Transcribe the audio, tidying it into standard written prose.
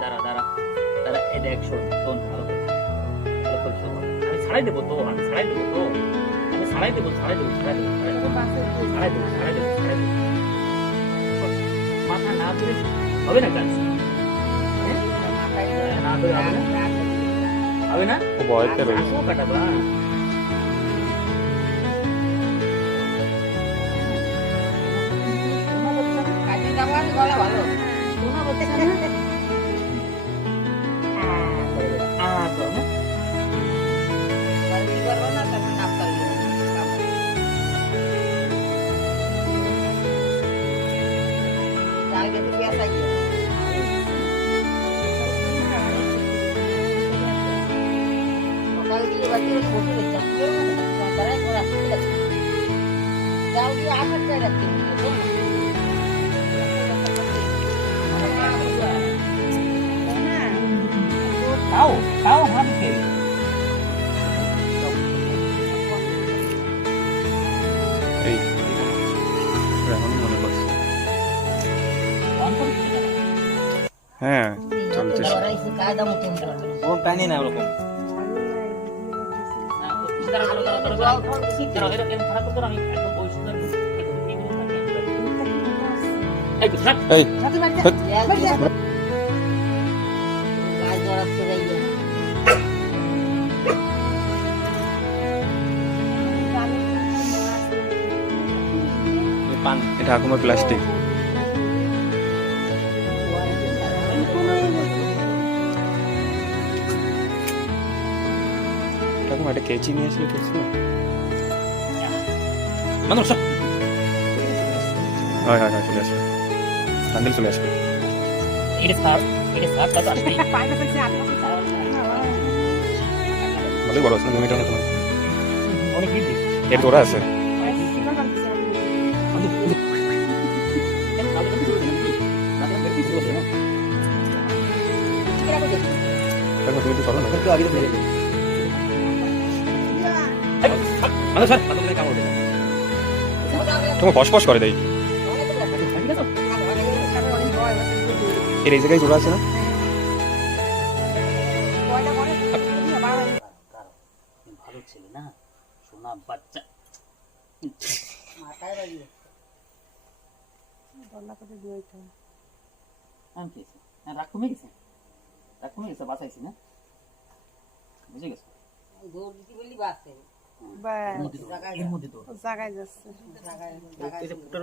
দাঁড়া দাঁড়া দাঁড়া, এই দেখ শোন শোন ভালো করে ভালো করে শোন। আমি ছাড়াই দেবো তো, আমি ছাড়াই দেবো তো, আমি ছাড়াই দেবো ছাড়াই দেবো ছাড়াই দেবো ছাড়াই দেবো ছাড়াই দেবো ছাড়াই দেবো ছাড়াই দেবো। মাথা না ধরে হবে না কাজ, না ধরে হবে না, হবে না ও ভয়তে রয়েছে। আসো কাটাবো। গলা ভালো শোনা বলতে tahu tahu habis ke এই এখনই মনে পড়ছে। হ্যাঁ চলতেছে। ও প্যানি না ওরকম এই এটা ঠাকুমার প্লাস্টিক। ঠাকুমা একটা কেচি নিয়ে আসলে করছে না? হয় হয় হয় চলে আসবে, সান্দেল চলে আসবে। ভালোই বড় আছে না জমিটা না তোমার? এর তোরা আছে ঠাকুমা তুমি তো করো না। তোমার ফস ফস করে দেয়। এর এই জায়গায় জোড়া আছে না? ভালো ছেলে না, সোনা বাচ্চা। রাগ কমে গেছে, রাগ কমে গেছে, বাঁচাইছি না, বুঝে গেছো? এর মধ্যে তো